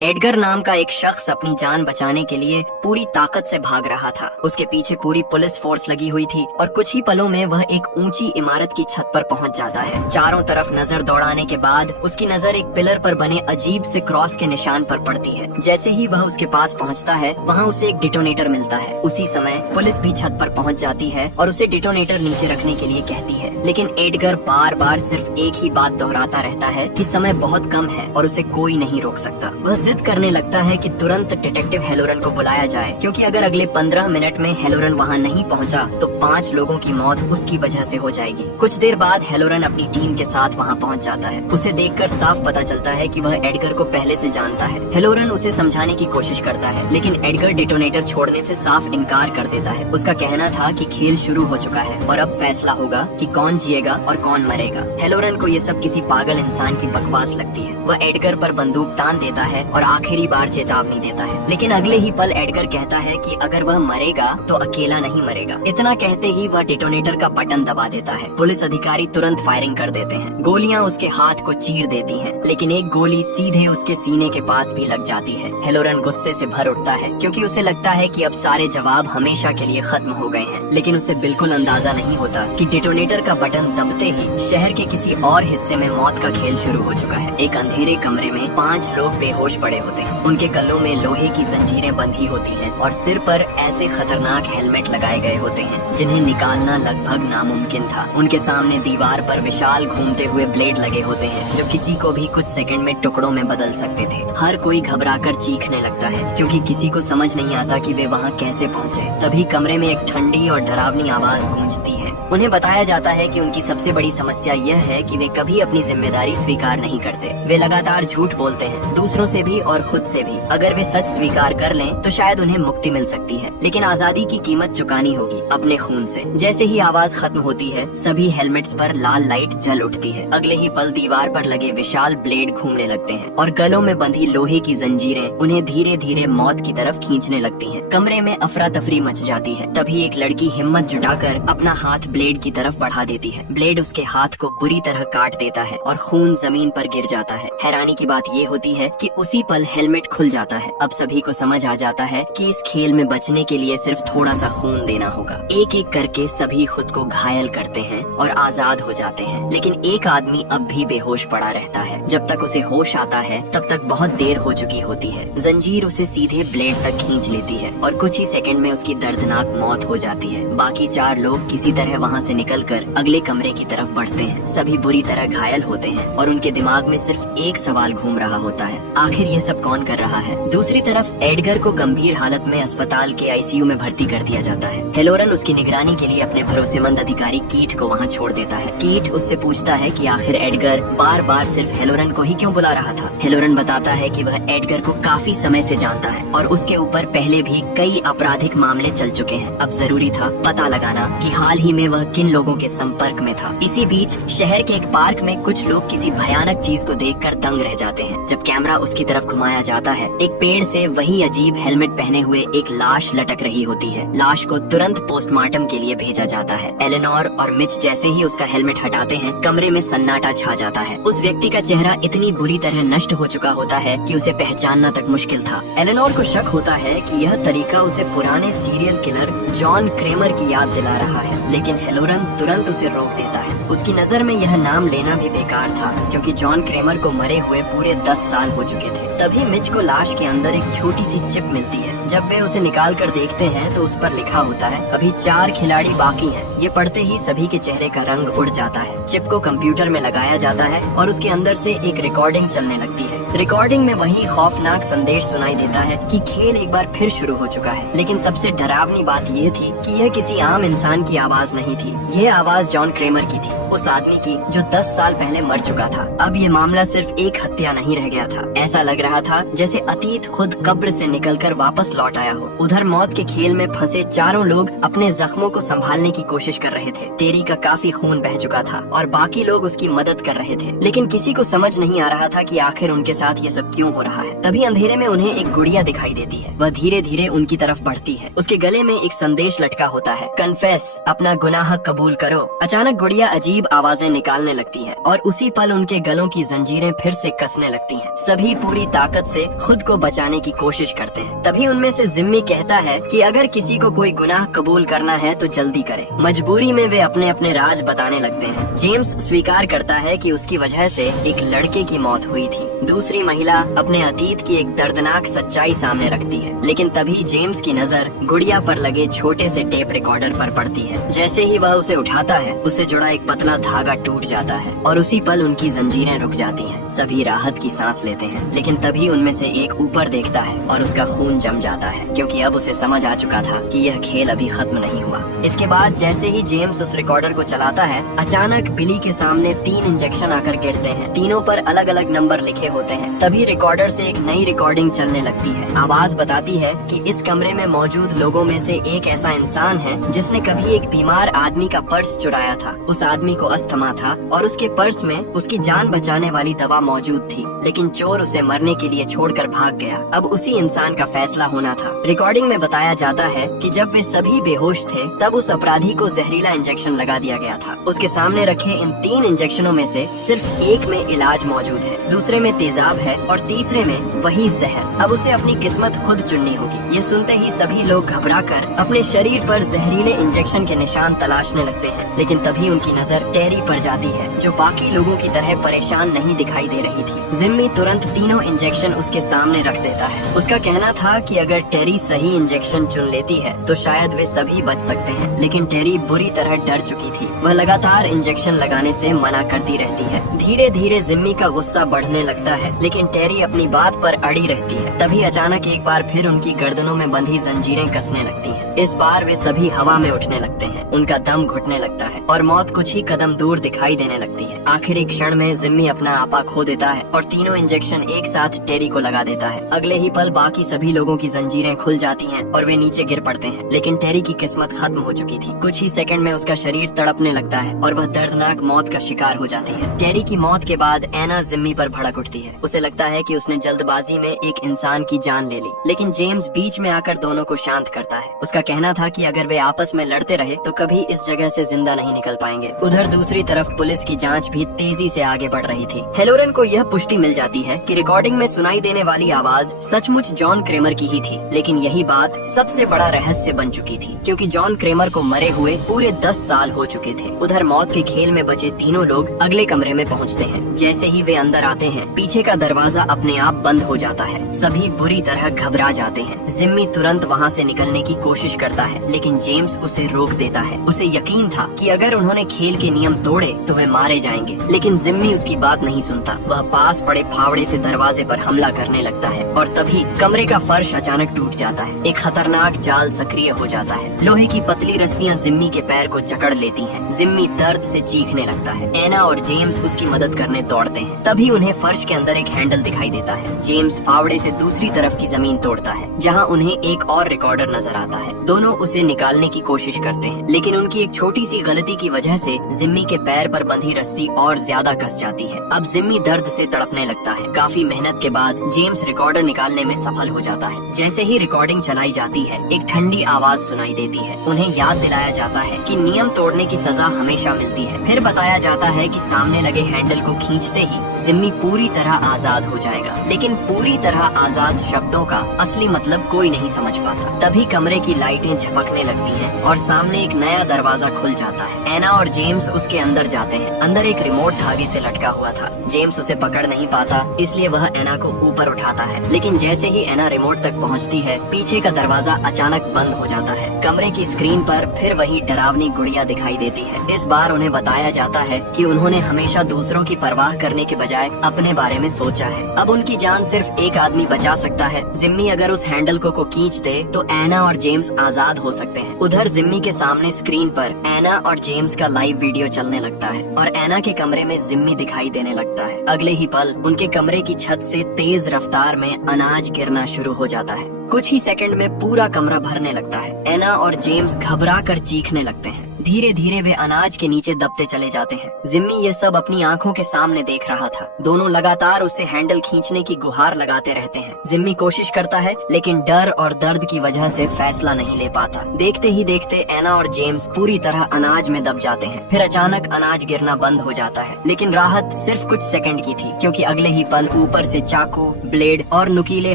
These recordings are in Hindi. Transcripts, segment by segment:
एडगर नाम का एक शख्स अपनी जान बचाने के लिए पूरी ताकत से भाग रहा था। उसके पीछे पूरी पुलिस फोर्स लगी हुई थी और कुछ ही पलों में वह एक ऊंची इमारत की छत पर पहुंच जाता है। चारों तरफ नजर दौड़ाने के बाद उसकी नजर एक पिलर पर बने अजीब से क्रॉस के निशान पर पड़ती है। जैसे ही वह उसके पास पहुंचता है, वहां उसे एक डिटोनेटर मिलता है। उसी समय पुलिस भी छत पर पहुंच जाती है और उसे डिटोनेटर नीचे रखने के लिए कहती है, लेकिन एडगर बार बार सिर्फ एक ही बात दोहराता रहता है कि समय बहुत कम है और उसे कोई नहीं रोक सकता। वह जिद करने लगता है कि तुरंत डिटेक्टिव हेलोरन को बुलाया जाए, क्योंकि अगर अगले 15 मिनट में हेलोरन वहां नहीं पहुंचा तो 5 लोगों की मौत उसकी वजह से हो जाएगी। कुछ देर बाद हेलोरन अपनी टीम के साथ वहां पहुंच जाता है। उसे देखकर साफ पता चलता है कि वह एडगर को पहले से जानता है। हेलोरन उसे समझाने की कोशिश करता है, लेकिन एडगर डिटोनेटर छोड़ने से साफ इनकार कर देता है। उसका कहना था कि खेल शुरू हो चुका है और अब फैसला होगा कि कौन जिएगा और कौन मरेगा। हेलोरन को ये सब किसी पागल इंसान की बकवास लगती है। वह एडगर पर बंदूक तान देता है और आखिरी बार चेतावनी देता है, लेकिन अगले ही पल एडगर कहता है कि अगर वह मरेगा तो अकेला नहीं मरेगा। इतना कहते ही वह डिटोनेटर का बटन दबा देता है। पुलिस अधिकारी तुरंत फायरिंग कर देते हैं। गोलियां उसके हाथ को चीर देती हैं, लेकिन एक गोली सीधे उसके सीने के पास भी लग जाती है। हेलोरन गुस्से से भर उठता है, क्योंकि उसे लगता है कि अब सारे जवाब हमेशा के लिए खत्म हो गए हैं। लेकिन उसे बिल्कुल अंदाजा नहीं होता कि डिटोनेटर का बटन दबते ही शहर के किसी और हिस्से में मौत का खेल शुरू हो चुका है। एक अंधेरे कमरे में 5 लोग बेहोश पड़े होते हैं। उनके गलों में लोहे की जंजीरें बंधी होती हैं और सिर पर ऐसे खतरनाक हेलमेट लगाए गए होते हैं जिन्हें निकालना लगभग नामुमकिन था। उनके सामने दीवार पर विशाल घूमते हुए ब्लेड लगे होते हैं, जो किसी को भी कुछ सेकंड में टुकड़ों में बदल सकते थे। हर कोई घबराकर चीखने लगता है, क्योंकि किसी को समझ नहीं आता कि वे वहां कैसे पहुंचे। तभी कमरे में एक ठंडी और डरावनी आवाज गूंजती है। उन्हें बताया जाता है कि उनकी सबसे बड़ी समस्या यह है कि वे कभी अपनी जिम्मेदारी स्वीकार नहीं करते। वे लगातार झूठ बोलते हैं, दूसरों से भी और खुद से भी। अगर वे सच स्वीकार कर लें तो शायद उन्हें मुक्ति मिल सकती है, लेकिन आजादी की कीमत चुकानी होगी अपने खून से। जैसे ही आवाज खत्म होती है, सभी हेलमेट्स पर लाल लाइट जल उठती है। अगले ही पल दीवार पर लगे विशाल ब्लेड घूमने लगते हैं और गलों में बंधी लोहे की जंजीरें उन्हें धीरे धीरे मौत की तरफ खींचने लगती हैं। कमरे में अफरा तफरी मच जाती है। तभी एक लड़की हिम्मत जुटाकर अपना हाथ ब्लेड की तरफ बढ़ा देती है। ब्लेड उसके हाथ को बुरी तरह काट देता है और खून जमीन पर गिर जाता है। हैरानी की बात ये होती है कि उसी पल हेलमेट खुल जाता है। अब सभी को समझ आ जाता है कि इस खेल में बचने के लिए सिर्फ थोड़ा सा खून देना होगा। एक एक करके सभी खुद को घायल करते हैं और आजाद हो जाते हैं, लेकिन एक आदमी अब भी बेहोश पड़ा रहता है। जब तक उसे होश आता है तब तक बहुत देर हो चुकी होती है। जंजीर उसे सीधे ब्लेड तक खींच लेती है और कुछ ही सेकंड में उसकी दर्दनाक मौत हो जाती है। बाकी 4 लोग किसी तरह वहाँ से निकलकर अगले कमरे की तरफ बढ़ते हैं। सभी बुरी तरह घायल होते हैं और उनके दिमाग में सिर्फ एक सवाल घूम रहा होता है, आखिर ये सब कौन कर रहा है। दूसरी तरफ एडगर को गंभीर हालत में अस्पताल के आईसीयू में भर्ती कर दिया जाता है। हेलोरन उसकी निगरानी के लिए अपने भरोसेमंद अधिकारी कीट को वहाँ छोड़ देता है। कीट उससे पूछता है कि आखिर एडगर बार बार सिर्फ हेलोरन को ही क्यों बुला रहा था। हेलोरन बताता है कि वह एडगर को काफी समय से जानता है और उसके ऊपर पहले भी कई आपराधिक मामले चल चुके हैं। अब जरूरी था पता लगाना कि हाल ही में वह किन लोगों के संपर्क में था। इसी बीच शहर के एक पार्क में कुछ लोग किसी भयानक चीज को देखकर दंग रह जाते हैं। जब कैमरा उसकी तरफ घुमाया जाता है, एक पेड़ से वही अजीब हेलमेट पहने हुए एक लाश लटक रही होती है। लाश को तुरंत पोस्टमार्टम के लिए भेजा जाता है। एलेनोर और मिच जैसे ही उसका हेलमेट हटाते हैं, कमरे में सन्नाटा छा जाता है। उस व्यक्ति का चेहरा इतनी बुरी तरह नष्ट हो चुका होता है कि उसे पहचानना तक मुश्किल था। एलेनोर को शक होता है कि यह तरीका उसे पुराने सीरियल किलर जॉन क्रेमर की याद दिला रहा है, लेकिन हेलोरन तुरंत उसे रोक देता है। उसकी नजर में यह नाम लेना भी बेकार था, क्योंकि जॉन क्रेमर को मरे हुए पूरे 10 साल हो चुके थे। तभी मिच को लाश के अंदर एक छोटी सी चिप मिलती है। जब वे उसे निकाल कर देखते हैं तो उस पर लिखा होता है, अभी 4 खिलाड़ी बाकी हैं। ये पढ़ते ही सभी के चेहरे का रंग उड़ जाता है। चिप को कंप्यूटर में लगाया जाता है और उसके अंदर से एक रिकॉर्डिंग चलने लगती है। रिकॉर्डिंग में वही खौफनाक संदेश सुनाई देता है कि खेल एक बार फिर शुरू हो चुका है। लेकिन सबसे डरावनी बात यह थी कि यह किसी आम इंसान की आवाज नहीं थी। यह आवाज जॉन क्रेमर की थी, उस आदमी की जो 10 साल पहले मर चुका था। अब ये मामला सिर्फ एक हत्या नहीं रह गया था। ऐसा लग रहा था जैसे अतीत खुद कब्र से निकलकर वापस लौट आया हो। उधर मौत के खेल में फंसे 4 लोग अपने जख्मों को संभालने की कोशिश कर रहे थे। टेरी का काफी खून बह चुका था और बाकी लोग उसकी मदद कर रहे थे, लेकिन किसी को समझ नहीं आ रहा था कि आखिर उनके साथ ये सब क्यों हो रहा है। तभी अंधेरे में उन्हें एक गुड़िया दिखाई देती है। वह धीरे धीरे उनकी तरफ बढ़ती है। उसके गले में एक संदेश लटका होता है, कन्फेस, अपना गुनाह कबूल करो। अचानक गुड़िया अजीब अजीब आवाजें निकालने लगती हैं और उसी पल उनके गलों की जंजीरें फिर से कसने लगती हैं। सभी पूरी ताकत से खुद को बचाने की कोशिश करते हैं। तभी उनमें से जिम्मी कहता है कि अगर किसी को कोई गुनाह कबूल करना है तो जल्दी करे। मजबूरी में वे अपने अपने राज बताने लगते हैं। जेम्स स्वीकार करता है कि उसकी वजह से एक लड़के की मौत हुई थी। दूसरी महिला अपने अतीत की एक दर्दनाक सच्चाई सामने रखती है, लेकिन तभी जेम्स की नजर गुड़िया पर लगे छोटे से टेप रिकॉर्डर पर पड़ती है। जैसे ही वह उसे उठाता है, उससे जुड़ा एक पतला धागा टूट जाता है और उसी पल उनकी जंजीरें रुक जाती हैं। सभी राहत की सांस लेते हैं, लेकिन तभी उनमें से एक ऊपर देखता है और उसका खून जम जाता है, क्योंकि अब उसे समझ आ चुका था कि यह खेल अभी खत्म नहीं हुआ। इसके बाद जैसे ही जेम्स उस रिकॉर्डर को चलाता है, अचानक बिली के सामने 3 इंजेक्शन आकर गिरते हैं। तीनों पर अलग अलग नंबर लिखे होते हैं। तभी रिकॉर्डर से एक नई रिकॉर्डिंग चलने लगती है। आवाज बताती है कि इस कमरे में मौजूद लोगों में से एक ऐसा इंसान है जिसने कभी एक बीमार आदमी का पर्स चुराया था। उस आदमी को अस्थमा था और उसके पर्स में उसकी जान बचाने वाली दवा मौजूद थी, लेकिन चोर उसे मरने के लिए छोड़कर भाग गया। अब उसी इंसान का फैसला होना था। रिकॉर्डिंग में बताया जाता है कि जब वे सभी बेहोश थे, तब उस अपराधी को जहरीला इंजेक्शन लगा दिया गया था। उसके सामने रखे इन 3 इंजेक्शनों में से सिर्फ एक में इलाज मौजूद है, दूसरे में तेजाब है और तीसरे में वही जहर। अब उसे अपनी किस्मत खुद चुननी होगी। ये सुनते ही सभी लोग घबराकर अपने शरीर पर जहरीले इंजेक्शन के निशान तलाशने लगते हैं, लेकिन तभी उनकी नजर टेरी पर जाती है, जो बाकी लोगों की तरह परेशान नहीं दिखाई दे रही थी। जिम्मी तुरंत तीनों इंजेक्शन उसके सामने रख देता है। उसका कहना था कि अगर टेरी सही इंजेक्शन चुन लेती है तो शायद वे सभी बच सकते हैं, लेकिन टेरी बुरी तरह डर चुकी थी। वह लगातार इंजेक्शन लगाने से मना करती रहती है। धीरे धीरे जिम्मी का गुस्सा बढ़ने लगता है, लेकिन टेरी अपनी बात पर अड़ी रहती है। तभी अचानक एक बार फिर उनकी गर्दनों में बंधी जंजीरें कसने लगती हैं। इस बार वे सभी हवा में उठने लगते हैं। उनका दम घुटने लगता है और मौत कुछ ही कदम दूर दिखाई देने लगती है। आखिरी क्षण में जिम्मी अपना आपा खो देता है और तीनों इंजेक्शन एक साथ टेरी को लगा देता है। अगले ही पल बाकी सभी लोगों की जंजीरें खुल जाती हैं और वे नीचे गिर पड़ते हैं, लेकिन टेरी की किस्मत खत्म हो चुकी थी। कुछ ही सेकंड में उसका शरीर तड़पने लगता है और वह दर्दनाक मौत का शिकार हो जाती है। टेरी की मौत के बाद एना जिम्मी पर भड़क उठती है। उसे लगता है कि उसने जल्दबाजी में एक इंसान की जान ले ली, लेकिन जेम्स बीच में आकर दोनों को शांत करता है। उसका कहना था कि अगर वे आपस में लड़ते रहे तो कभी इस जगह से जिंदा नहीं निकल पाएंगे। उधर दूसरी तरफ पुलिस की जांच भी तेजी से आगे बढ़ रही थी। हेलोरन को यह पुष्टि मिल जाती है कि रिकॉर्डिंग में सुनाई देने वाली आवाज सचमुच जॉन क्रेमर की ही थी, लेकिन यही बात सबसे बड़ा रहस्य बन चुकी थी, क्योंकि जॉन क्रेमर को मरे हुए पूरे 10 साल हो चुके थे। उधर मौत के खेल में बचे तीनों लोग अगले कमरे में पहुंचते हैं। जैसे ही वे अंदर आते हैं, पीछे का दरवाजा अपने आप बंद हो जाता है। सभी बुरी तरह घबरा जाते हैं। जिम्मी तुरंत वहाँ से निकलने की कोशिश करता है, लेकिन जेम्स उसे रोक देता है। उसे यकीन था कि अगर उन्होंने खेल के नियम तोड़े तो वे मारे जाएंगे, लेकिन जिम्मी उसकी बात नहीं सुनता। वह पास पड़े फावड़े से दरवाजे पर हमला करने लगता है और तभी कमरे का फर्श अचानक टूट जाता है। एक खतरनाक जाल सक्रिय हो जाता है। लोहे की पतली रस्सियां जिम्मी के पैर को जकड़ लेती हैं। जिम्मी दर्द से चीखने लगता है। एना और जेम्स उसकी मदद करने दौड़ते हैं। तभी उन्हें फर्श के अंदर एक हैंडल दिखाई देता है। जेम्स फावड़े से दूसरी तरफ की जमीन तोड़ता है, जहाँ उन्हें एक और रिकॉर्डर नजर आता है। दोनों उसे निकालने की कोशिश करते हैं, लेकिन उनकी एक छोटी सी गलती की वजह से जिम्मी के पैर पर बंधी रस्सी और ज्यादा कस जाती है। अब जिम्मी दर्द से तड़पने लगता है। काफी मेहनत के बाद जेम्स रिकॉर्डर निकालने में सफल हो जाता है। जैसे ही रिकॉर्डिंग चलाई जाती है, एक ठंडी आवाज सुनाई देती है। उन्हें याद दिलाया जाता है कि नियम तोड़ने की सजा हमेशा मिलती है। फिर बताया जाता है कि सामने लगे हैंडल को खींचते ही जिम्मी पूरी तरह आजाद हो जाएगा, लेकिन पूरी तरह आजाद शब्दों का असली मतलब कोई नहीं समझ पाता। तभी कमरे की लाइटें झपकने लगती हैं और सामने एक नया दरवाजा खुल जाता है। एना और जेम्स उसके अंदर जाते हैं। अंदर एक रिमोट धागे से लटका हुआ था। जेम्स उसे पकड़ नहीं पाता, इसलिए वह एना को ऊपर उठाता है, लेकिन जैसे ही एना रिमोट तक पहुंचती है, पीछे का दरवाजा अचानक बंद हो जाता है। कमरे की स्क्रीन पर फिर वही डरावनी गुड़िया दिखाई देती है। इस बार उन्हें बताया जाता है कि उन्होंने हमेशा दूसरों की परवाह करने के बजाय अपने बारे में सोचा है। अब उनकी जान सिर्फ एक आदमी बचा सकता है। जिम्मी अगर उस हैंडल को खींच दे तो एना और जेम्स आजाद हो सकते हैं। उधर जिम्मी के सामने स्क्रीन पर एना और जेम्स का लाइव वीडियो चलने लगता है और एना के कमरे में जिम्मी दिखाई देने लगता है। अगले ही पल उनके कमरे की छत से तेज रफ्तार में अनाज गिरना शुरू हो जाता है। कुछ ही सेकंड में पूरा कमरा भरने लगता है। एना और जेम्स घबरा कर चीखने लगते हैं। धीरे धीरे वे अनाज के नीचे दबते चले जाते हैं। जिम्मी ये सब अपनी आंखों के सामने देख रहा था। दोनों लगातार उससे हैंडल खींचने की गुहार लगाते रहते हैं। जिम्मी कोशिश करता है लेकिन डर और दर्द की वजह से फैसला नहीं ले पाता। देखते ही देखते एना और जेम्स पूरी तरह अनाज में दब जाते हैं। फिर अचानक अनाज गिरना बंद हो जाता है, लेकिन राहत सिर्फ कुछ सेकंड की थी, क्योंकि अगले ही पल ऊपर से चाकू, ब्लेड और नुकीले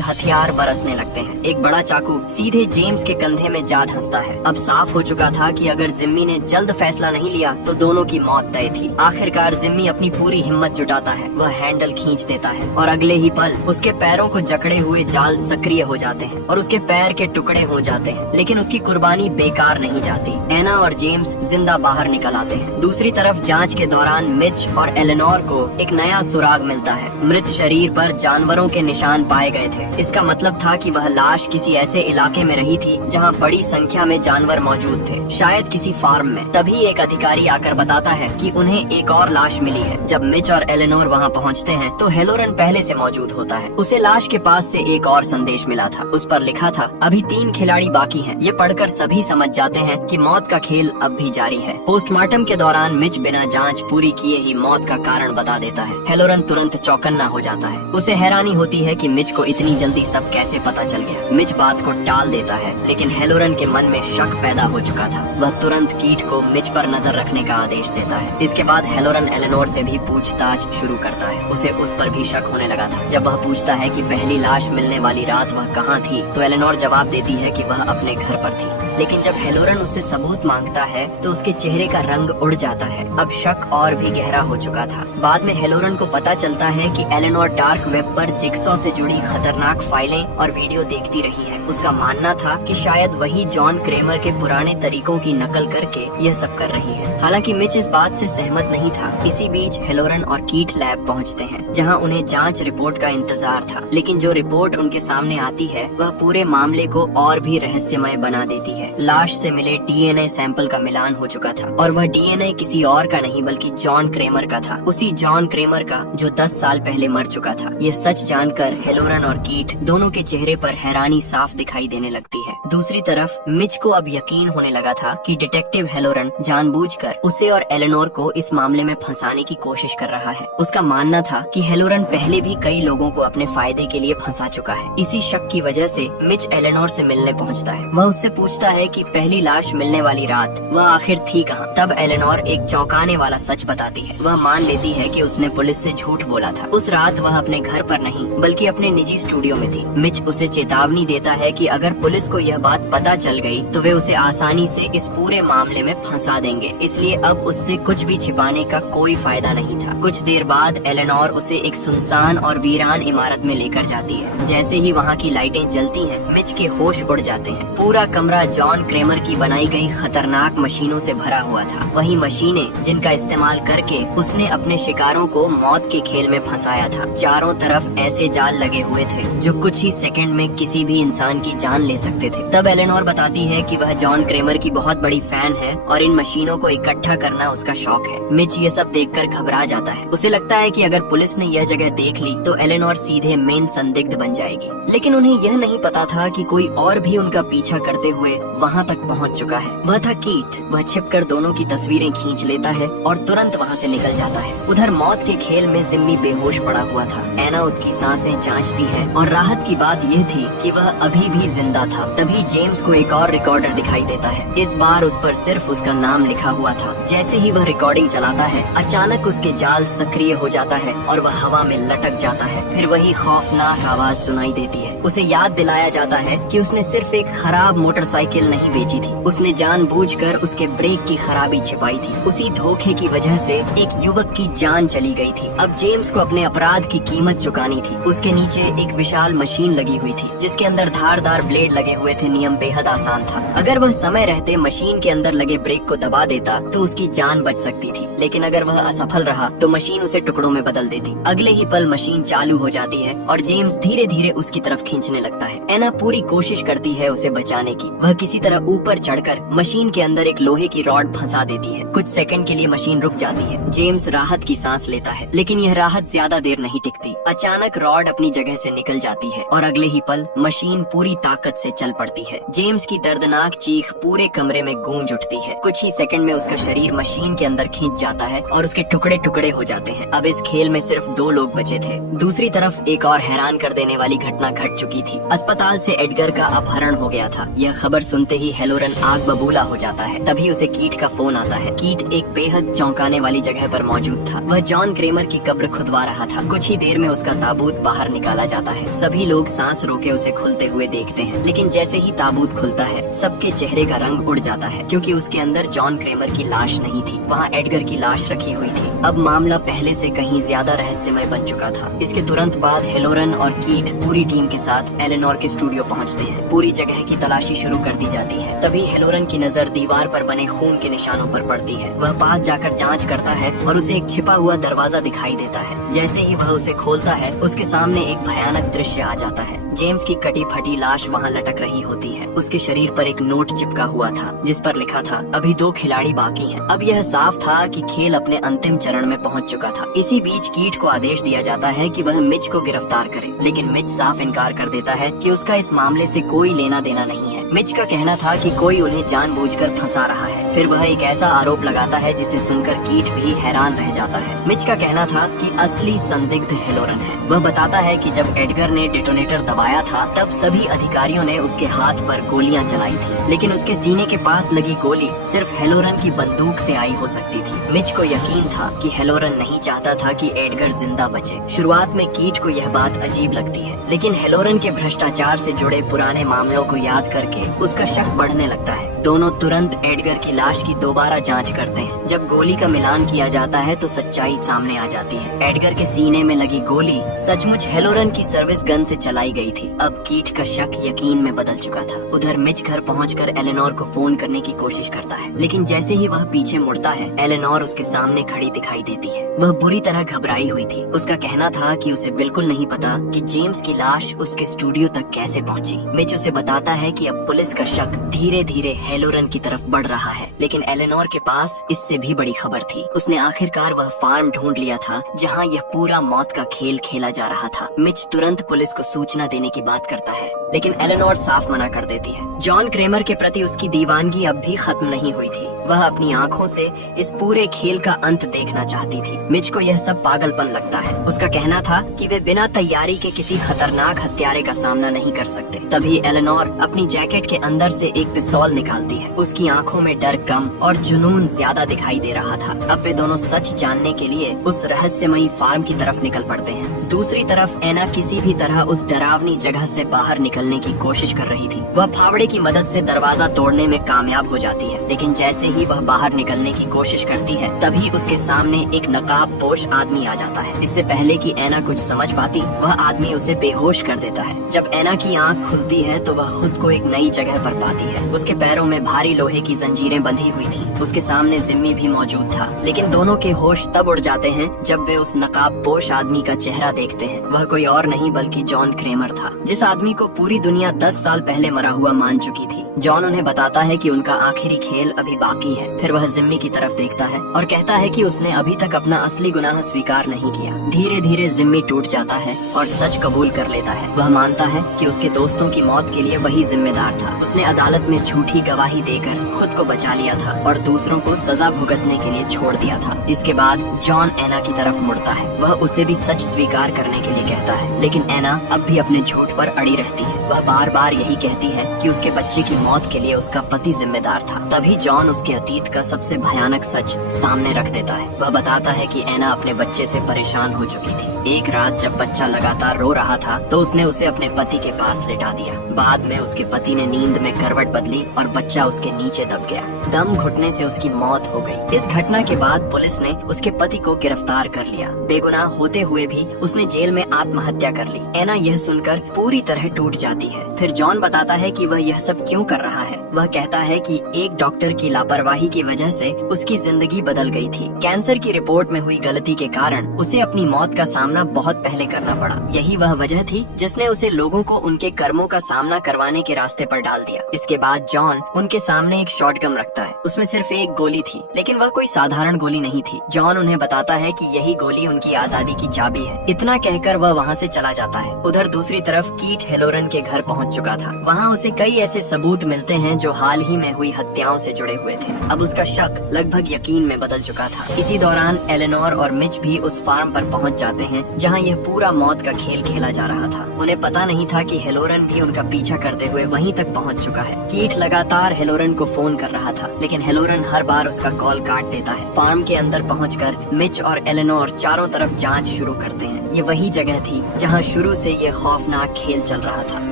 हथियार बरसने लगते हैं। एक बड़ा चाकू सीधे जेम्स के कंधे में जा धंसता है। अब साफ हो चुका था कि अगर जिम्मी ने जल्द फैसला नहीं लिया तो दोनों की मौत तय थी। आखिरकार जिम्मी अपनी पूरी हिम्मत जुटाता है, वह हैंडल खींच देता है और अगले ही पल उसके पैरों को जकड़े हुए जाल सक्रिय हो जाते हैं और उसके पैर के टुकड़े हो जाते हैं। लेकिन उसकी कुर्बानी बेकार नहीं जाती। एना और जेम्स जिंदा बाहर निकल आते हैं। दूसरी तरफ जांच के दौरान मिच और एलेनोर को एक नया सुराग मिलता है। मृत शरीर पर जानवरों के निशान पाए गए थे। इसका मतलब था कि वह लाश किसी ऐसे इलाके में रही थी जहां बड़ी संख्या में जानवर मौजूद थे, शायद किसी फार्म में। तभी एक अधिकारी आकर बताता है कि उन्हें एक और लाश मिली है। जब मिच और एलेनोर वहां पहुंचते हैं तो हेलोरन पहले से मौजूद होता है। उसे लाश के पास से एक और संदेश मिला था। उस पर लिखा था, अभी 3 खिलाड़ी बाकी हैं। ये पढ़कर सभी समझ जाते हैं कि मौत का खेल अब भी जारी है। पोस्टमार्टम के दौरान मिच बिना जांच पूरी किए ही मौत का कारण बता देता है। हेलोरन तुरंत चौकन्ना हो जाता है। उसे हैरानी होती है कि मिच को इतनी जल्दी सब कैसे पता चल गया। मिच बात को टाल देता है, लेकिन हेलोरन के मन में शक पैदा हो चुका था। वह तुरंत कीट को मिच पर नजर रखने का आदेश देता है। इसके बाद हेलोरन एलेनोर से भी पूछताछ शुरू करता है। उसे उस पर भी शक होने लगा था। जब वह पूछता है कि पहली लाश मिलने वाली रात वह कहाँ थी, तो एलेनोर जवाब देती है कि वह अपने घर पर थी। लेकिन जब हेलोरन उससे सबूत मांगता है तो उसके चेहरे का रंग उड़ जाता है। अब शक और भी गहरा हो चुका था। बाद में हेलोरन को पता चलता है कि एलेनोर डार्क वेब पर जिक्सॉ से जुड़ी खतरनाक फाइलें और वीडियो देखती रही है। उसका मानना था कि शायद वही जॉन क्रेमर के पुराने तरीकों की नकल करके यह सब कर रही है। हालांकि मिच इस बात से सहमत नहीं था। इसी बीच हेलोरन और कीट लैब पहुंचते हैं, जहां उन्हें जांच रिपोर्ट का इंतजार था। लेकिन जो रिपोर्ट उनके सामने आती है वह पूरे मामले को और भी रहस्यमय बना देती है। लाश से मिले डीएनए सैंपल का मिलान हो चुका था और वह डीएनए किसी और का नहीं बल्कि जॉन क्रेमर का था। उसी जॉन क्रेमर का जो 10 साल पहले मर चुका था। ये सच जानकर हेलोरन और कीट दोनों के चेहरे पर हैरानी साफ दिखाई देने लगती है। दूसरी तरफ मिच को अब यकीन होने लगा था कि डिटेक्टिव हेलोरन जानबूझकर उसे और एलेनोर को इस मामले में फंसाने की कोशिश कर रहा है। उसका मानना था कि हेलोरन पहले भी कई लोगों को अपने फायदे के लिए फंसा चुका है। इसी शक की वजह से मिच एलेनोर से मिलने पहुंचता है। वह उससे पूछता है कि पहली लाश मिलने वाली रात वह आखिर थी कहाँ। तब एलेनोर एक चौंकाने वाला सच बताती है। वह मान लेती है कि उसने पुलिस से झूठ बोला था। उस रात वह अपने घर पर नहीं बल्कि अपने निजी स्टूडियो में थी। मिच उसे चेतावनी देता है कि अगर पुलिस को यह बात पता चल गई तो वे उसे आसानी से इस पूरे मामले में फंसा देंगे, इसलिए अब उससे कुछ भी छिपाने का कोई फायदा नहीं था। कुछ देर बाद एलेनोर उसे एक सुनसान और वीरान इमारत में लेकर जाती है। जैसे ही वहाँ की लाइटें जलती हैं, मिच के होश उड़ जाते हैं। पूरा कमरा जॉन क्रेमर की बनाई गई खतरनाक मशीनों से भरा हुआ था। वही मशीनें जिनका इस्तेमाल करके उसने अपने शिकारों को मौत के खेल में फंसाया था। चारों तरफ ऐसे जाल लगे हुए थे जो कुछ ही सेकंड में किसी भी इंसान की जान ले सकते थे। तब एलेनोर बताती है कि वह जॉन क्रेमर की बहुत बड़ी फैन है और इन मशीनों को इकट्ठा करना उसका शौक है। मिच ये सब देखकर घबरा जाता है। उसे लगता है कि अगर पुलिस ने यह जगह देख ली तो एलेनोर सीधे मेन संदिग्ध बन जाएगी। लेकिन उन्हें यह नहीं पता था कि कोई और भी उनका पीछा करते हुए वहाँ तक पहुँच चुका है। वह था कीट। वह छिपकर दोनों की तस्वीरें खींच लेता है और तुरंत वहाँ से निकल जाता है। उधर मौत के खेल में जिम्मी बेहोश पड़ा हुआ था। एना उसकी सांसें जांचती है और राहत की बात यह थी कि वह अभी भी जिंदा था। तभी जेम्स को एक और रिकॉर्डर दिखाई देता है। इस बार उस पर सिर्फ उसका नाम लिखा हुआ था। जैसे ही वह रिकॉर्डिंग चलाता है, अचानक उसके जाल सक्रिय हो जाता है और वह हवा में लटक जाता है। फिर वही खौफनाक आवाज सुनाई देती है। उसे याद दिलाया जाता है कि उसने सिर्फ एक खराब मोटरसाइकिल नहीं बेची थी, उसने जानबूझकर उसके ब्रेक की खराबी छिपाई थी। उसी धोखे की वजह से एक युवक की जान चली गई थी। अब जेम्स को अपने अपराध की कीमत चुकानी थी। उसके नीचे एक विशाल मशीन लगी हुई थी जिसके अंदर धारदार ब्लेड लगे हुए थे। नियम बेहद आसान था। अगर वह समय रहते मशीन के अंदर लगे ब्रेक को दबा देता तो उसकी जान बच सकती थी, लेकिन अगर वह असफल रहा तो मशीन उसे टुकड़ों में बदल देती। अगले ही पल मशीन चालू हो जाती है और जेम्स धीरे धीरे उसकी तरफ खींचने लगता है। एना पूरी कोशिश करती है उसे बचाने की। वह किसी तरह ऊपर चढ़कर मशीन के अंदर एक लोहे की रॉड फंसा देती है। कुछ सेकंड के लिए मशीन रुक जाती है। जेम्स राहत की सांस लेता है, लेकिन यह राहत ज्यादा देर नहीं टिकती। अचानक रॉड अपनी जगह से निकल जाती है और अगले ही पल मशीन पूरी ताकत से चल पड़ती है। जेम्स की दर्दनाक चीख पूरे कमरे में गूंज उठती है। कुछ ही सेकंड में उसका शरीर मशीन के अंदर खींच जाता है और उसके टुकड़े टुकड़े हो जाते हैं। अब इस खेल में सिर्फ 2 लोग बचे थे। दूसरी तरफ एक और हैरान कर देने वाली घटना घट चुकी थी। अस्पताल से एडगर का अपहरण हो गया था। यह खबर सुनते ही हेलोरन आग बबूला हो जाता है। तभी उसे कीट का फोन आता है। कीट एक बेहद चौंकाने वाली जगह पर मौजूद था। वह जॉन क्रेमर की कब्र खुदवा रहा था। कुछ ही देर में उसका ताबूत बाहर निकाला जाता है। सभी लोग सांस रोके उसे खुलते हुए देखते हैं, लेकिन जैसे ही ताबूत खुलता है सबके चेहरे का रंग उड़ जाता है, क्योंकि उसके अंदर जॉन क्रेमर की लाश नहीं थी। वहाँ एडगर की लाश रखी हुई थी। अब मामला पहले से कहीं ज्यादा रहस्यमय बन चुका था। इसके तुरंत बाद हेलोरन और कीट पूरी टीम के साथ एलेनोर के स्टूडियो पहुंचते हैं। पूरी जगह की तलाशी शुरू कर दी जाती है। तभी हेलोरन की नजर दीवार पर बने खून के निशानों पर पड़ती है। वह पास जाकर जांच करता है और उसे एक छिपा हुआ दरवाजा दिखाई देता है। जैसे ही वह उसे खोलता है, उसके सामने एक भयानक दृश्य आ जाता है। जेम्स की कटी फटी लाश वहाँ लटक रही होती है। उसके शरीर पर एक नोट चिपका हुआ था, जिस पर लिखा था, अभी 2 खिलाड़ी बाकी हैं। अब यह साफ था कि खेल अपने अंतिम चरण में पहुंच चुका था। इसी बीच कीट को आदेश दिया जाता है कि वह मिच को गिरफ्तार करे, लेकिन मिच साफ इनकार कर देता है कि उसका इस मामले से कोई लेना देना नहीं है। मिच का कहना था कि कोई उन्हें जानबूझकर फंसा रहा है। फिर वह एक ऐसा आरोप लगाता है जिसे सुनकर कीट भी हैरान रह जाता है। मिच का कहना था कि असली संदिग्ध हेलोरन है। वह बताता है कि जब एडगर ने डेटोनेटर दबाया था, तब सभी अधिकारियों ने उसके हाथ पर गोलियां चलाई थी, लेकिन उसके सीने के पास लगी गोली सिर्फ हेलोरन की बंदूक से आई हो सकती थी। मिच को यकीन था कि हेलोरन नहीं चाहता था कि एडगर जिंदा बचे। शुरुआत में कीट को यह बात अजीब लगती है, लेकिन हेलोरन के भ्रष्टाचार से जुड़े पुराने मामलों को याद करके उसका शक बढ़ने लगता है। दोनों तुरंत एडगर की लाश की दोबारा जांच करते हैं। जब गोली का मिलान किया जाता है तो सच्चाई सामने आ जाती है। एडगर के सीने में लगी गोली सचमुच हेलोरन की सर्विस गन से चलाई गई थी। अब कीट का शक यकीन में बदल चुका था। उधर मिच घर पहुंचकर एलेनोर को फोन करने की कोशिश करता है, लेकिन जैसे ही वह पीछे मुड़ता है, एलेनोर उसके सामने खड़ी दिखाई देती है। वह बुरी तरह घबराई हुई थी। उसका कहना था कि उसे बिल्कुल नहीं पता कि जेम्स की लाश उसके स्टूडियो तक कैसे पहुंची। मिच उसे बताता है कि अब पुलिस का शक धीरे धीरे हेलोरन की तरफ बढ़ रहा है, लेकिन एलेनोर के पास इससे भी बड़ी खबर थी। उसने आखिरकार वह फार्म ढूंढ लिया था जहां यह पूरा मौत का खेल खेला जा रहा था। मिच तुरंत पुलिस को सूचना देने की बात करता है, लेकिन एलेनोर साफ मना कर देती है। जॉन क्रेमर के प्रति उसकी दीवानगी अब भी खत्म नहीं हुई थी। वह अपनी आंखों से इस पूरे खेल का अंत देखना चाहती थी। मिच को यह सब पागलपन लगता है। उसका कहना था कि वे बिना तैयारी के किसी खतरनाक हत्यारे का सामना नहीं कर सकते। तभी एलेनोर अपनी जैकेट के अंदर से एक पिस्तौल निकालती है। उसकी आंखों में डर कम और जुनून ज्यादा दिखाई दे रहा था। अब वे दोनों सच जानने के लिए उस रहस्यमयी फार्म की तरफ निकल पड़ते हैं। दूसरी तरफ एना किसी भी तरह उस डरावनी जगह से बाहर निकलने की कोशिश कर रही थी। वह फावड़े की मदद से दरवाजा तोड़ने में कामयाब हो जाती है, लेकिन जैसे ही वह बाहर निकलने की कोशिश करती है, तभी उसके सामने एक नकाबपोश आदमी आ जाता है। इससे पहले कि एना कुछ समझ पाती, वह आदमी उसे बेहोश कर देता है। जब एना की आंख खुलती है तो वह खुद को एक नई जगह पर पाती है। उसके पैरों में भारी लोहे की जंजीरें बंधी हुई थी। उसके सामने जिम्मी भी मौजूद था, लेकिन दोनों के होश तब उड़ जाते हैं जब वे उस नकाबपोश आदमी का चेहरा देखते हैं। वह कोई और नहीं बल्कि जॉन क्रेमर था, जिस आदमी को पूरी दुनिया 10 साल पहले मरा हुआ मान चुकी थी। जॉन उन्हें बताता है कि उनका आखिरी खेल अभी बाकी है। फिर वह जिम्मी की तरफ देखता है और कहता है कि उसने अभी तक अपना असली गुनाह स्वीकार नहीं किया। धीरे धीरे जिम्मी टूट जाता है और सच कबूल कर लेता है। वह मानता है कि उसके दोस्तों की मौत के लिए वही जिम्मेदार था। उसने अदालत में झूठी गवाही देकर खुद को बचा लिया था और दूसरों को सजा भुगतने के लिए छोड़ दिया था। इसके बाद जॉन एना की तरफ मुड़ता है। वह उसे भी सच स्वीकार करने के लिए कहता है, लेकिन एना अब भी अपने झूठ पर अड़ी रहती है। वह बार बार यही कहती है कि उसके बच्चे की मौत के लिए उसका पति जिम्मेदार था। तभी जॉन उसके अतीत का सबसे भयानक सच सामने रख देता है। वह बताता है कि एना अपने बच्चे से परेशान हो चुकी थी। एक रात जब बच्चा लगातार रो रहा था तो उसने उसे अपने पति के पास लिटा दिया। बाद में उसके पति ने नींद में करवट बदली और बच्चा उसके नीचे दब गया। दम घुटने से उसकी मौत हो गई। इस घटना के बाद पुलिस ने उसके पति को गिरफ्तार कर लिया। बेगुनाह होते हुए भी उसने जेल में आत्महत्या कर ली। एना यह सुनकर पूरी तरह टूट जाती है। फिर जॉन बताता है कि वह यह सब क्यों कर रहा है। वह कहता है कि एक डॉक्टर की लापरवाही की वजह से उसकी जिंदगी बदल गई थी। कैंसर की रिपोर्ट में हुई गलती के कारण उसे अपनी मौत का सामना सामना बहुत पहले करना पड़ा। यही वह वजह थी जिसने उसे लोगों को उनके कर्मों का सामना करवाने के रास्ते पर डाल दिया। इसके बाद जॉन उनके सामने एक शॉटगन रखता है। उसमें सिर्फ एक गोली थी, लेकिन वह कोई साधारण गोली नहीं थी। जॉन उन्हें बताता है कि यही गोली उनकी आजादी की चाबी है। इतना कहकर वह वहाँ से चला जाता है। उधर दूसरी तरफ कीट हेलोरन के घर पहुँच चुका था। वहाँ उसे कई ऐसे सबूत मिलते हैं जो हाल ही में हुई हत्याओं से जुड़े हुए थे। अब उसका शक लगभग यकीन में बदल चुका था। इसी दौरान एलेनोर और मिच भी उस फार्म पर पहुंच जाते हैं जहां यह पूरा मौत का खेल खेला जा रहा था। उन्हें पता नहीं था कि हेलोरन भी उनका पीछा करते हुए वहीं तक पहुंच चुका है। कीट लगातार हेलोरन को फोन कर रहा था, लेकिन हेलोरन हर बार उसका कॉल काट देता है। फार्म के अंदर पहुंचकर मिच और एलेनोर चारों तरफ जांच शुरू करते हैं। ये वही जगह थी जहां शुरू से ये खौफनाक खेल चल रहा था।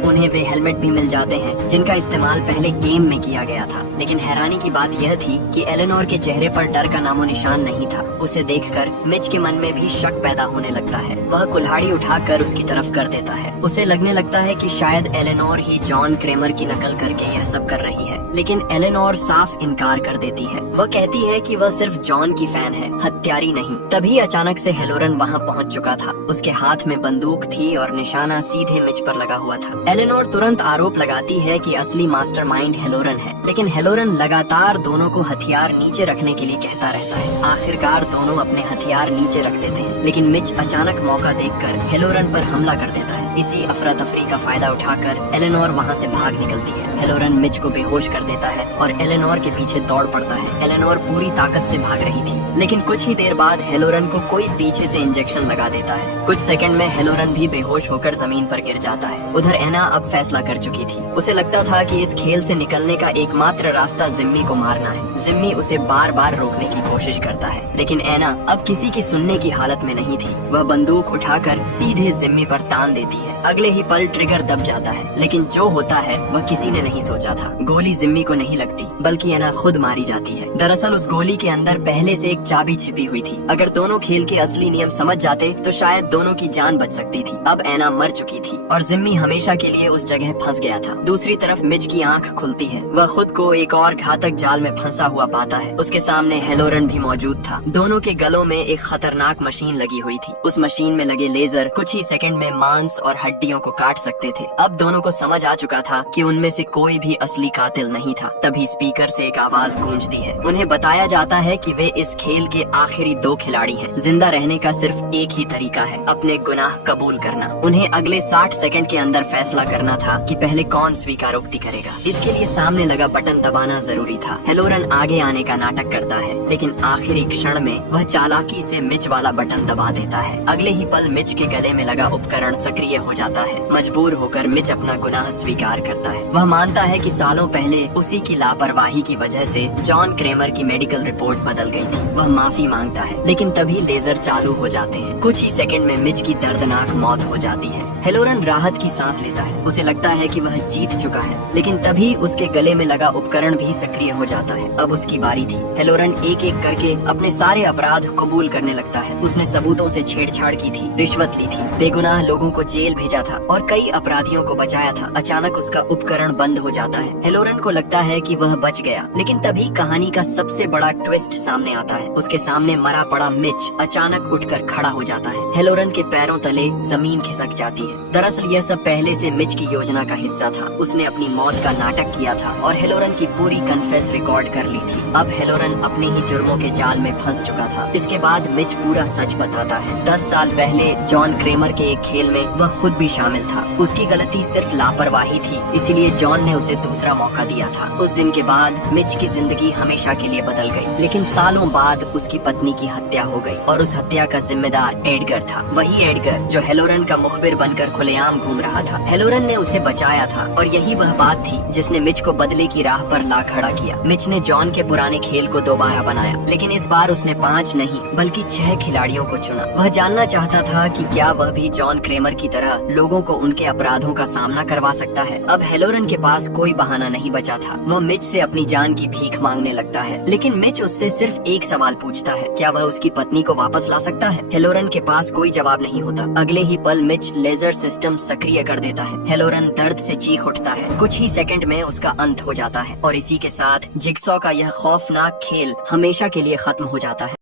उन्हें वे हेलमेट भी मिल जाते हैं जिनका इस्तेमाल पहले गेम में किया गया था। लेकिन हैरानी की बात यह थी कि एलेनोर के चेहरे पर डर का नामो निशान नहीं था। उसे देखकर मिच के मन में भी शक पैदा होने लगता है। वह कुल्हाड़ी उठाकर उसकी तरफ कर देता है। उसे लगने लगता है कि शायद एलेनोर ही जॉन क्रेमर की नकल करके यह सब कर रही है, लेकिन एलेनोर साफ इनकार कर देती है। वह कहती है कि वह सिर्फ जॉन की फैन है, हत्यारी नहीं। तभी अचानक से हेलोरन वहाँ पहुँच चुका था। उसके हाथ में बंदूक थी और निशाना सीधे मिच पर लगा हुआ था। एलेनोर तुरंत आरोप लगाती है कि असली मास्टरमाइंड हेलोरन है, लेकिन हेलोरन लगातार दोनों को हथियार नीचे रखने के लिए कहता रहता है। आखिरकार दोनों अपने हथियार नीचे रख देते हैं, लेकिन मिच अचानक मौका देखकर हेलोरन पर हमला कर देता है। इसी अफरा तफरी का फायदा उठाकर एलेनोर वहाँ से भाग निकलती है। हेलोरन मिच को बेहोश कर देता है और एलेनोर के पीछे दौड़ पड़ता है। एलेनोर पूरी ताकत से भाग रही थी, लेकिन कुछ ही देर बाद हेलोरन को कोई पीछे से इंजेक्शन लगा देता है। कुछ सेकंड में हेलोरन भी बेहोश होकर जमीन पर गिर जाता है। उधर एना अब फैसला कर चुकी थी। उसे लगता था कि इस खेल से निकलने का एकमात्र रास्ता जिम्मी को मारना है। जिम्मी उसे बार बार रोकने की कोशिश करता है, लेकिन एना अब किसी की सुनने की हालत में नहीं थी। वह बंदूक उठाकर सीधे जिम्मी पर तान देती है। अगले ही पल ट्रिगर दब जाता है, लेकिन जो होता है वह किसी ने नहीं सोचा था। गोली जिम्मी को नहीं लगती, बल्कि एना खुद मारी जाती है। दरअसल उस गोली के अंदर पहले से एक चाबी छिपी हुई थी। अगर दोनों खेल के असली नियम समझ जाते तो शायद दोनों की जान बच सकती थी। अब एना मर चुकी थी और जिम्मी हमेशा के लिए उस जगह फंस गया था। दूसरी तरफ मिच की आंख खुलती है। वह खुद को एक और घातक जाल में फंसा हुआ पाता है। उसके सामने हेलोरन भी मौजूद था। दोनों के गलों में एक खतरनाक मशीन लगी हुई थी। उस मशीन में लगे लेजर कुछ ही सेकंड में मांस और हड्डियों को काट सकते थे। अब दोनों को समझ आ चुका था कि उनमें से कोई भी असली कातिल नहीं था। तभी स्पीकर से एक आवाज गूंजती है। उन्हें बताया जाता है कि वे इस खेल के आखिरी 2 खिलाड़ी हैं। जिंदा रहने का सिर्फ एक ही तरीका है, अपने गुनाह कबूल करना। उन्हें अगले 60 सेकंड के अंदर फैसला करना था कि पहले कौन स्वीकारोक्ति करेगा। इसके लिए सामने लगा बटन दबाना जरूरी था। हेलोरन आगे आने का नाटक करता है, लेकिन आखिरी क्षण में वह चालाकी से मिच वाला बटन दबा देता है। अगले ही पल मिच के गले में लगा उपकरण सक्रिय हो जाता है। मजबूर होकर मिच अपना गुनाह स्वीकार करता है। वह मानता है कि सालों पहले उसी की लापरवाही की वजह से जॉन क्रेमर की मेडिकल रिपोर्ट बदल गई थी। वह माफी मांगता है, लेकिन तभी लेजर चालू हो जाते हैं। कुछ ही सेकंड में मिच की दर्दनाक मौत हो जाती है। हेलोरन राहत की सांस लेता है। उसे लगता है कि वह जीत चुका है, लेकिन तभी उसके गले में लगा उपकरण भी सक्रिय हो जाता है। अब उसकी बारी थी। हेलोरन एक एक करके अपने सारे अपराध कबूल करने लगता है। उसने सबूतों से छेड़छाड़ की थी, रिश्वत ली थी, बेगुनाह लोगों को जेल भेजा था और कई अपराधियों को बचाया था। अचानक उसका उपकरण बंद हो जाता है। हेलोरन को लगता है कि वह बच गया, लेकिन तभी कहानी का सबसे बड़ा ट्विस्ट सामने आता है। उसके सामने मरा पड़ा मिच अचानक उठकर खड़ा हो जाता है। हेलोरन के पैरों तले जमीन खिसक जाती है। दरअसल यह सब पहले से मिच की योजना का हिस्सा था। उसने अपनी मौत का नाटक किया था और हेलोरन की पूरी कन्फेस रिकॉर्ड कर ली थी। अब हेलोरन अपने ही जुर्मों के जाल में फंस चुका था। इसके बाद मिच पूरा सच बताता है। 10 साल पहले जॉन क्रेमर के एक खेल में वह खुद भी शामिल था। उसकी गलती सिर्फ लापरवाही थी, इसीलिए जॉन ने उसे दूसरा मौका दिया था। उस दिन के बाद मिच की जिंदगी हमेशा के लिए बदल गई, लेकिन सालों बाद उसकी पत्नी की हत्या हो गई और उस हत्या का जिम्मेदार एडगर था। वही एडगर जो हेलोरन का मुखबिर बनकर खुलेआम घूम रहा था। हेलोरन ने उसे बचाया था और यही वह बात थी जिसने मिच को बदले की राह पर ला खड़ा किया। मिच ने जॉन के पुराने खेल को दोबारा बनाया, लेकिन इस बार उसने 5 नहीं बल्कि 6 खिलाड़ियों को चुना। वह जानना चाहता था कि क्या वह भी जॉन क्रेमर की तरह लोगों को उनके अपराधों का सामना करवा सकता है। अब हेलोरन के पास कोई बहाना नहीं बचा था। वह मिच से अपनी जान की भीख मांगने लगता है, लेकिन मिच उससे सिर्फ एक सवाल पूछता है, क्या वह उसकी पत्नी को वापस ला सकता है? हेलोरन के पास कोई जवाब नहीं होता। अगले ही पल मिच लेजर सिस्टम सक्रिय कर देता है। हेलोरन दर्द से चीख उठता है। कुछ ही सेकंड में उसका अंत हो जाता है और इसी के साथ जिगसॉ का यह खौफनाक खेल हमेशा के लिए खत्म हो जाता है।